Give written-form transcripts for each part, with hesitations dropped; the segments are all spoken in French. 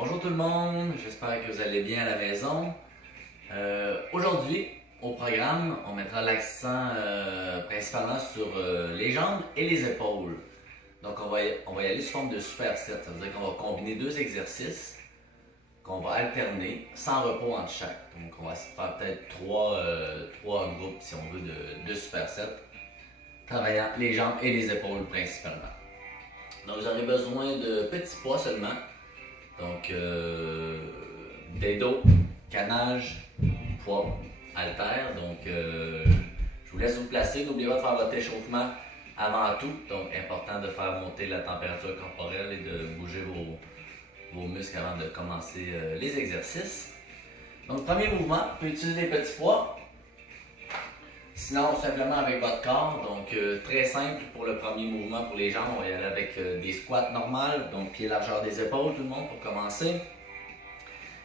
Bonjour tout le monde, j'espère que vous allez bien à la maison. Aujourd'hui, au programme, on mettra l'accent principalement sur les jambes et les épaules. Donc on va y aller sous forme de superset, ça veut dire qu'on va combiner deux exercices qu'on va alterner sans repos entre chaque. Donc on va essayer de faire peut-être trois groupes si on veut de supersets, travaillant les jambes et les épaules principalement. Donc vous aurez besoin de petits poids seulement. Donc, des dos, canage, poids, haltère. Donc, je vous laisse vous placer. N'oubliez pas de faire votre échauffement avant tout. Donc, important de faire monter la température corporelle et de bouger vos muscles avant de commencer les exercices. Donc, premier mouvement, vous pouvez utiliser les petits poids. Sinon, simplement avec votre corps. Donc, très simple pour le premier mouvement pour les jambes. On va y aller avec des squats normales. Donc, pied largeur des épaules, tout le monde, pour commencer.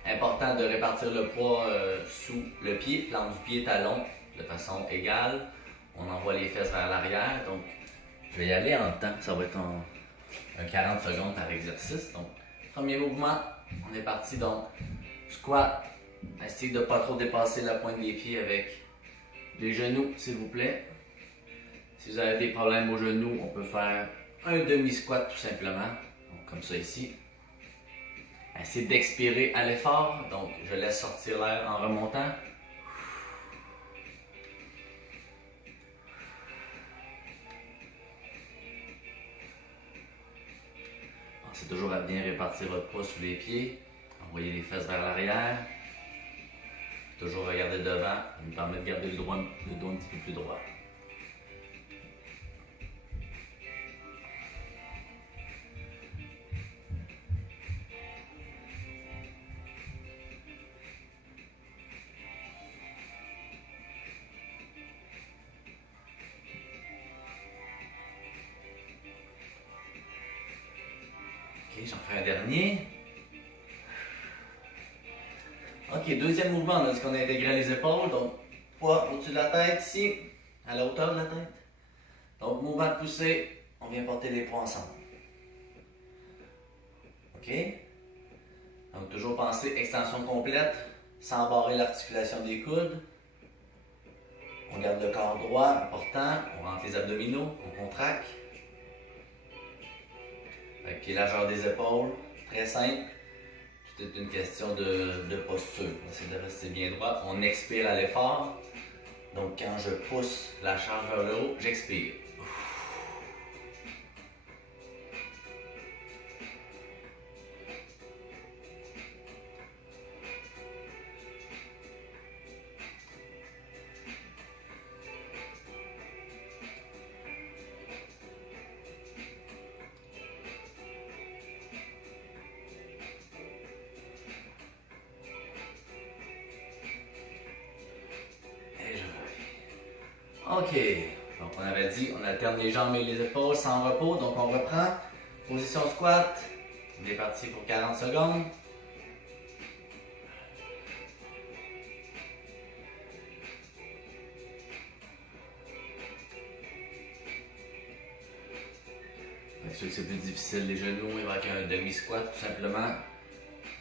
Important de répartir le poids sous le pied, plante du pied, talon, de façon égale. On envoie les fesses vers l'arrière. Donc, je vais y aller en temps. Ça va être un 40 secondes par exercice. Donc, premier mouvement, on est parti. Donc, squat. Essayez de ne pas trop dépasser la pointe des pieds avec les genoux, s'il vous plaît. Si vous avez des problèmes aux genoux, on peut faire un demi-squat tout simplement. Donc, comme ça ici. Essayez d'expirer à l'effort. Donc, je laisse sortir l'air en remontant. Pensez toujours à bien répartir votre poids sous les pieds. Envoyez les fesses vers l'arrière. Toujours regarder devant. Ça nous permet de garder le dos un petit peu plus droit. Ok, j'en fais un dernier. Ok, deuxième mouvement, on a dit qu'on intégrait les épaules. Donc, poids au-dessus de la tête ici, à la hauteur de la tête. Donc, mouvement de poussée, on vient porter les poids ensemble. Ok? Donc, toujours penser extension complète, sans barrer l'articulation des coudes. On garde le corps droit, important. On rentre les abdominaux, on contracte. Avec pied largeur des épaules, très simple. Tout est une question de posture. On essaie de rester bien droit. On expire à l'effort. Donc, quand je pousse la charge vers le haut, j'expire. Et je reviens. OK. Donc, on avait dit, on alterne les jambes et les épaules sans repos. Donc, on reprend. Position squat. On est parti pour 40 secondes. Avec ceux que c'est plus difficile, les genoux, il va y avoir un demi-squat tout simplement.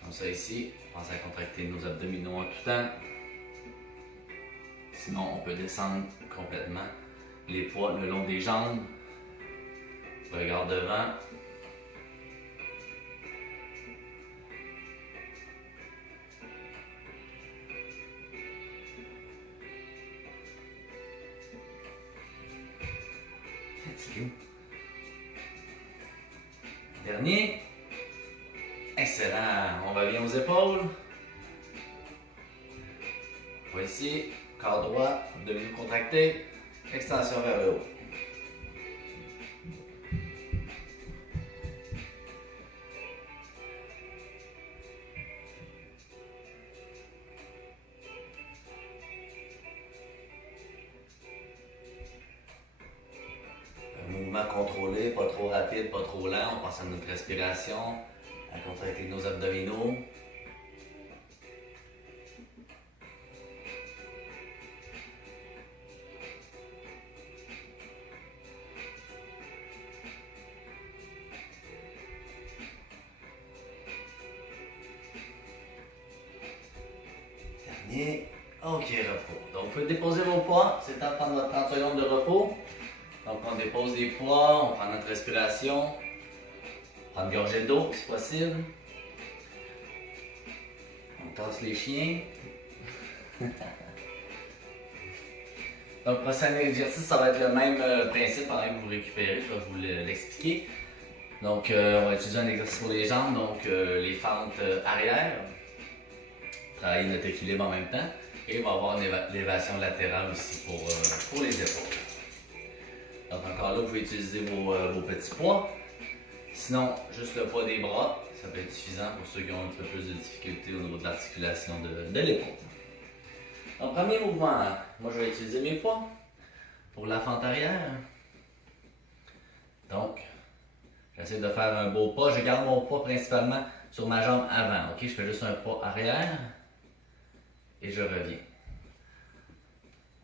Comme ça ici. Pensez à contracter nos abdominaux en tout temps. Sinon, on peut descendre complètement les poids le long des jambes. Regard devant. Fatigué. Dernier. Excellent. On revient aux épaules. Voici. Corps droit. Abdominaux contractés. Extension vers le haut. Un mouvement contrôlé, pas trop rapide, pas trop lent. On pense à notre respiration, à contracter nos abdominaux. Bien. Ok, repos. Donc, vous pouvez déposer vos poids. C'est le temps de prendre votre 30 secondes de repos. Donc, on dépose les poids, on prend notre respiration. On prend une gorgée d'eau si possible. On tasse les chiens. Donc, le prochain exercice, ça va être le même principe pendant que vous récupérez. Je vais vous l'expliquer. Donc, on va utiliser un exercice pour les jambes, donc les fentes arrière. Travailler notre équilibre en même temps. Et on va avoir une élévation latérale aussi pour les épaules. Donc, encore là, vous pouvez utiliser vos petits poids. Sinon, juste le poids des bras, ça peut être suffisant pour ceux qui ont un petit peu plus de difficultés au niveau de l'articulation de l'épaule. Donc, premier mouvement, moi je vais utiliser mes poids pour la fente arrière. Donc, j'essaie de faire un beau pas. Je garde mon poids principalement sur ma jambe avant. Ok, je fais juste un pas arrière et je reviens.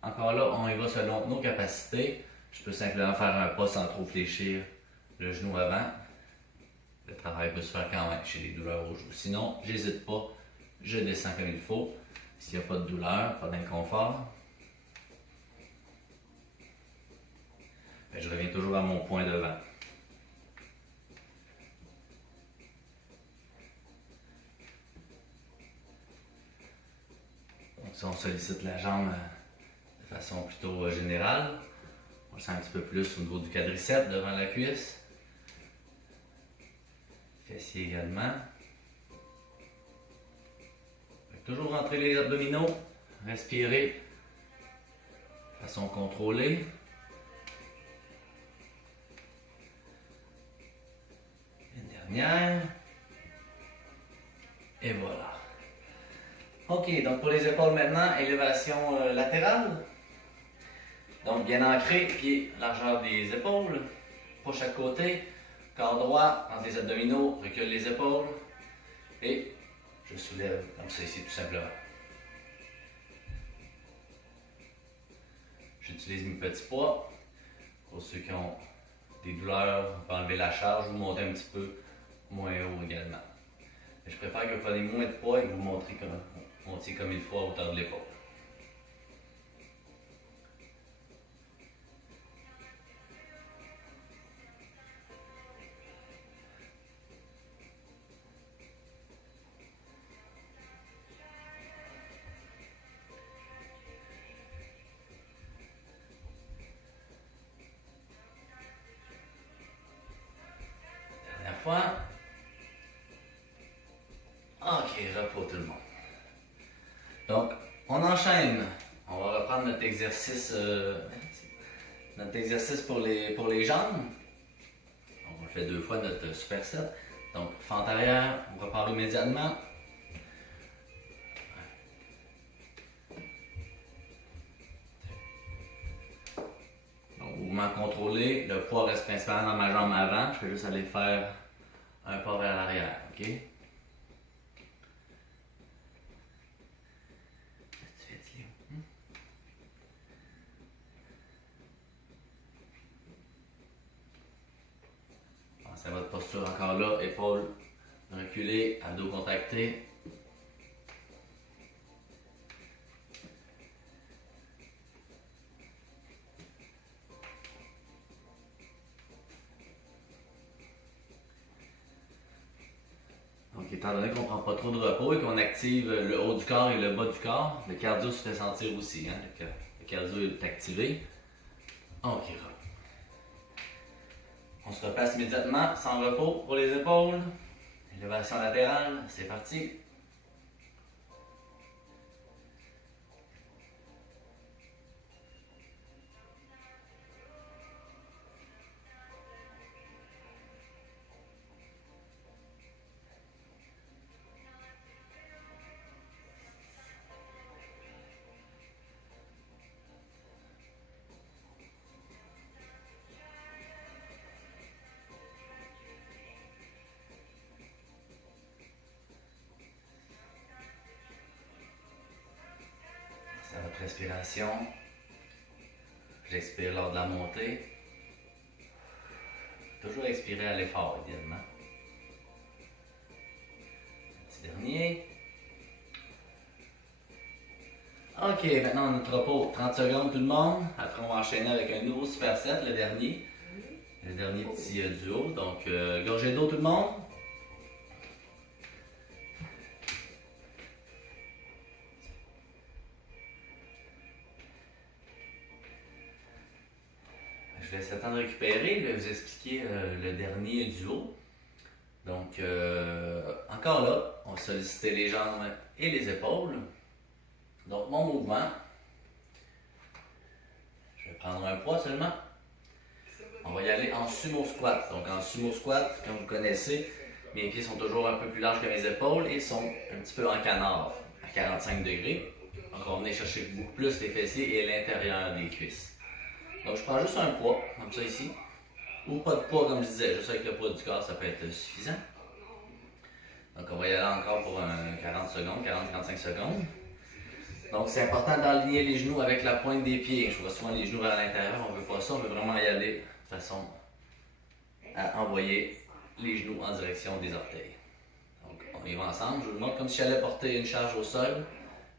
Encore là, on y va selon nos capacités. Je peux simplement faire un pas sans trop fléchir le genou avant. Le travail peut se faire quand même chez les douleurs au genou. Sinon, j'hésite pas, je descends comme il faut. S'il n'y a pas de douleur, pas d'inconfort, je reviens toujours à mon point devant. Donc si on sollicite la jambe de façon plutôt générale, on le sent un petit peu plus au niveau du quadriceps devant la cuisse. Fessier également. Toujours rentrer les abdominaux, respirer de façon contrôlée. Une dernière. Et voilà. Ok, donc pour les épaules maintenant, élévation latérale. Donc bien ancré, pied largeur des épaules. Pour chaque côté, corps droit, entre les abdominaux, recule les épaules. Et je soulève comme ça ici tout simplement. J'utilise mes petits poids. Pour ceux qui ont des douleurs, on peut enlever la charge ou monter un petit peu moins haut également. Mais je préfère que vous preniez moins de poids et que vous montiez comme il faut à hauteur de l'épaule. Dernière fois. Ok, repos tout le monde. Donc, on enchaîne. On va reprendre notre exercice pour les jambes. On fait 2 fois notre superset. Donc, fente arrière, on repart immédiatement. Donc, mouvement contrôlé. Le poids reste principalement dans ma jambe avant. Je vais juste aller faire un pas vers l'arrière. Ok? Pensez à votre posture encore là, épaules reculées, abdos contractés. Donc, étant donné qu'on ne prend pas trop de repos et qu'on active le haut du corps et le bas du corps, le cardio se fait sentir aussi. Hein? Le cardio est activé. Ok, on se repasse immédiatement, sans repos pour les épaules. Élévation latérale, c'est parti. C'est votre respiration. J'expire lors de la montée. Toujours expirer à l'effort, idéalement. Petit dernier. Ok, maintenant notre repos, 30 secondes tout le monde. Après on va enchaîner avec un nouveau superset, le dernier. Le dernier petit duo. Donc gorgée d'eau tout le monde. Je vais laisser le temps de récupérer. Je vais vous expliquer le dernier duo. Donc encore là, on va solliciter les jambes et les épaules. Donc mon mouvement. Je vais prendre un poids seulement. On va y aller en sumo squat. Donc en sumo squat, comme vous connaissez, mes pieds sont toujours un peu plus larges que mes épaules et sont un petit peu en canard, à 45 degrés. Donc on va venir chercher beaucoup plus les fessiers et l'intérieur des cuisses. Donc je prends juste un poids, comme ça ici. Ou pas de poids comme je disais, juste avec le poids du corps, ça peut être suffisant. Donc on va y aller encore pour 40 secondes, 40-45 secondes. Donc c'est important d'aligner les genoux avec la pointe des pieds. Je vois souvent les genoux vers l'intérieur, on ne veut pas ça, on veut vraiment y aller de façon à envoyer les genoux en direction des orteils. Donc on y va ensemble, je vous le montre comme si j'allais porter une charge au sol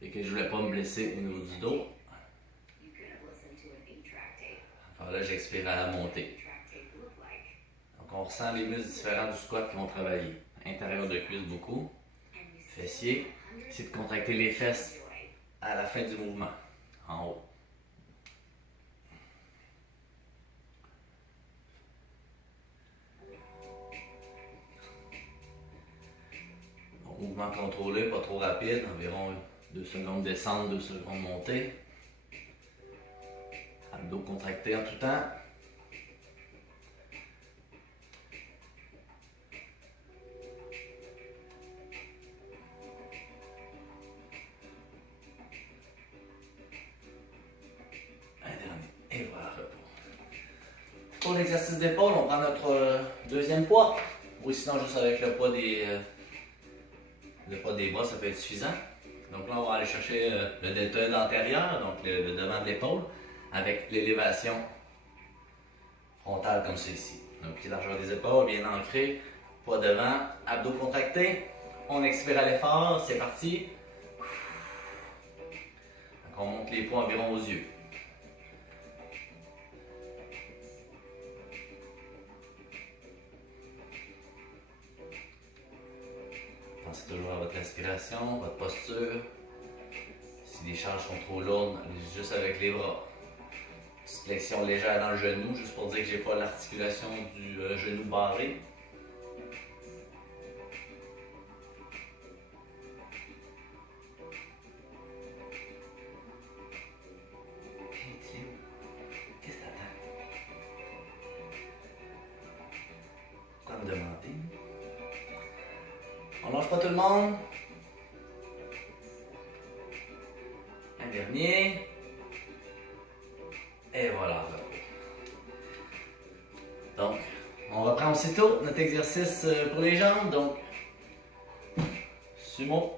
et que je ne voulais pas me blesser au niveau du dos. Alors là j'expire à la montée. Donc on ressent les muscles différents du squat qui vont travailler. Intérieur de cuisse beaucoup, fessiers, c'est de contracter les fesses à la fin du mouvement, en haut. Donc, mouvement contrôlé, pas trop rapide, environ 2 secondes descente, 2 secondes montée. Abdos contractés en tout temps. Un dernier. Et voilà, repos. Pour l'exercice d'épaule, on prend notre deuxième poids. Ou sinon, juste avec le poids des bras, ça peut être suffisant. Donc là, on va aller chercher le deltoïde antérieur, donc le devant de l'épaule, avec l'élévation frontale comme c'est ici. Donc la largeur des épaules, bien ancré, poids devant, abdos contractés. On expire à l'effort, c'est parti. Donc on monte les poids environ aux yeux. Pensez toujours à votre respiration, votre posture. Si les charges sont trop lourdes, allez juste avec les bras. Petite flexion légère dans le genou, juste pour dire que j'ai pas l'articulation du genou barré. Qu'est-ce que t'attends? Pourquoi me demander? On lâche pas tout le monde. Un dernier. Et voilà. Donc, on reprend aussitôt notre exercice pour les jambes. Donc, sumo,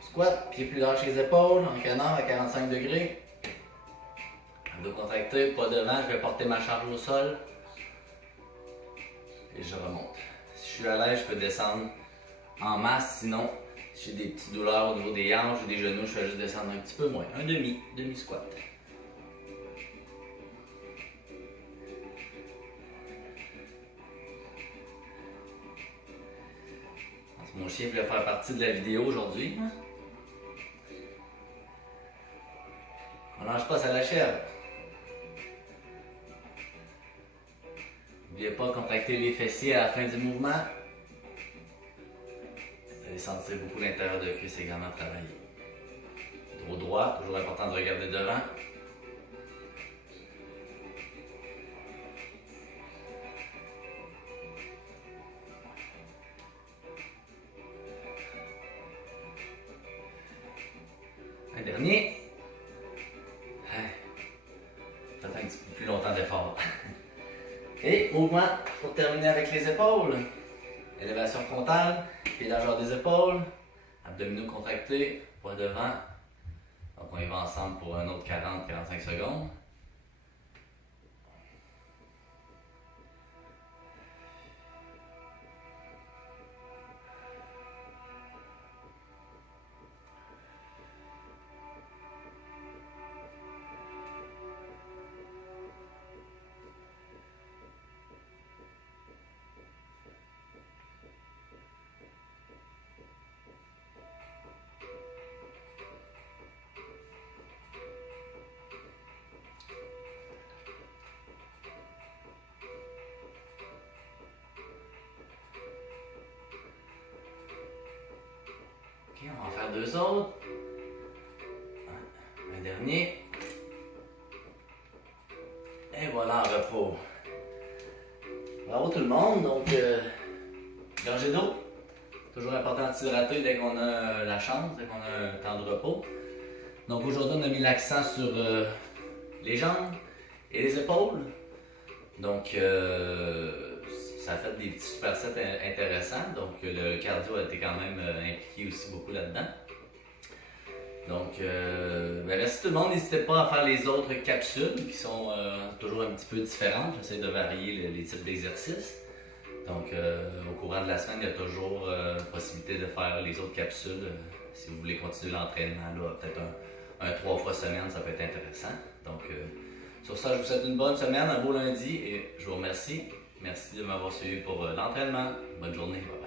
squat, pieds plus larges que les épaules, en canard à 45 degrés. Abdos contractés, pas devant, je vais porter ma charge au sol. Et je remonte. Si je suis à l'aise, je peux descendre en masse. Sinon, si j'ai des petites douleurs au niveau des hanches ou des genoux, je fais juste descendre un petit peu moins. Un demi-squat. Mon chien voulait faire partie de la vidéo aujourd'hui. On lâche pas, ça l'achève. N'oubliez pas de contracter les fessiers à la fin du mouvement. Vous allez sentir beaucoup l'intérieur de cuisse également travailler. Dos droit, toujours important de regarder devant. Un dernier. Peut-être un petit peu plus longtemps d'effort. Et mouvement pour terminer avec les épaules. Élévation frontale, pied largeur des épaules, abdominaux contractés, poids devant. Donc on y va ensemble pour un autre 40-45 secondes. Ok, on va en faire deux autres. Un dernier. Et voilà, en repos. Bravo tout le monde. Donc, gorgée d'eau. Toujours important de s'hydrater dès qu'on a la chance, dès qu'on a un temps de repos. Donc aujourd'hui, on a mis l'accent sur les jambes et les épaules. Donc, ça a fait des petits supersets intéressants. Donc, le cardio a été quand même impliqué aussi beaucoup là-dedans. Donc, merci tout le monde. N'hésitez pas à faire les autres capsules qui sont toujours un petit peu différentes. J'essaie de varier les types d'exercices. Donc, au courant de la semaine, il y a toujours possibilité de faire les autres capsules. Si vous voulez continuer l'entraînement, peut-être un 3 fois semaine, ça peut être intéressant. Donc, sur ça, je vous souhaite une bonne semaine, un beau lundi et je vous remercie. Merci de m'avoir suivi pour l'entraînement. Bonne journée. Bye bye.